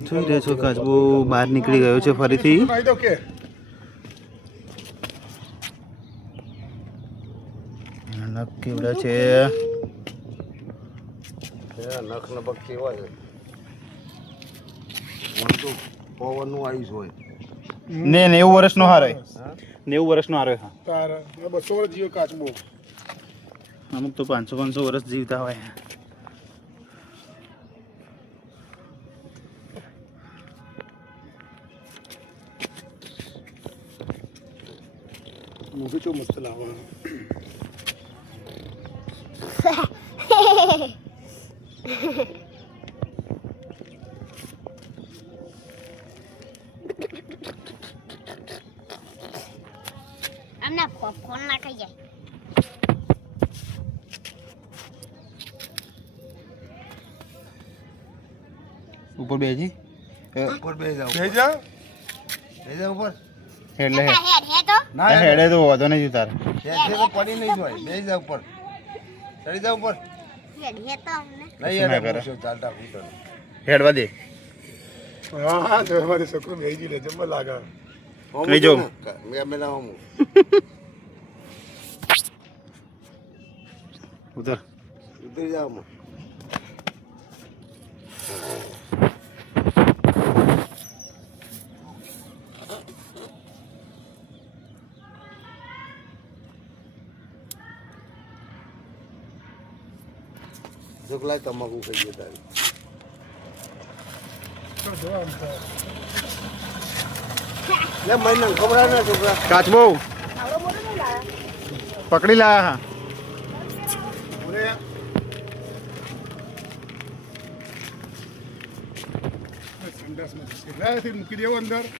જોઈ રહ્યા છો કાચબો બહાર નીકળી ગયો છે ફરીથી. નખ કેવડા છે. નખ ને કેવા છે આયુષ હોય. ને નેવું વર્ષનો હારો નેવું વર્ષનો હારો હા. તારા. આ બસો વર્ષ જીવો કાચબો અમુક તો પાંચસો પાંચસો વર્ષ જીવતા હોય. ચો મસ્ત લાવવા અમને પોપકોર્ન ના ખાઈ જાય ઉપર બેજી ઉપર બે જાઓ જઈ જાઓ બે જાવ ઉપર હેડ. હે તો. ના હેડે. તો વધો નહીં તારે. ત્યાંથી તો પડી નહીં જોય. બે જાવ ઉપર. ચડી જાવ ઉપર. હેડ હે તો અમને. નહીં હેડે. ચાલતા ફૂટો. હેડવા દે. હા હા તો મારે છોકરો ભેજી લે જમ લાગા. લઈ જાઓ. મેં મેલા હું ઉધર ઉધર જાવ હું છોકલાય તમાકુ ખાઈ ગયો તારી ખબર ના છોકરા કાચબો. પકડી લાયા હા. સંડાસમાં મૂકી દેવો અંદર.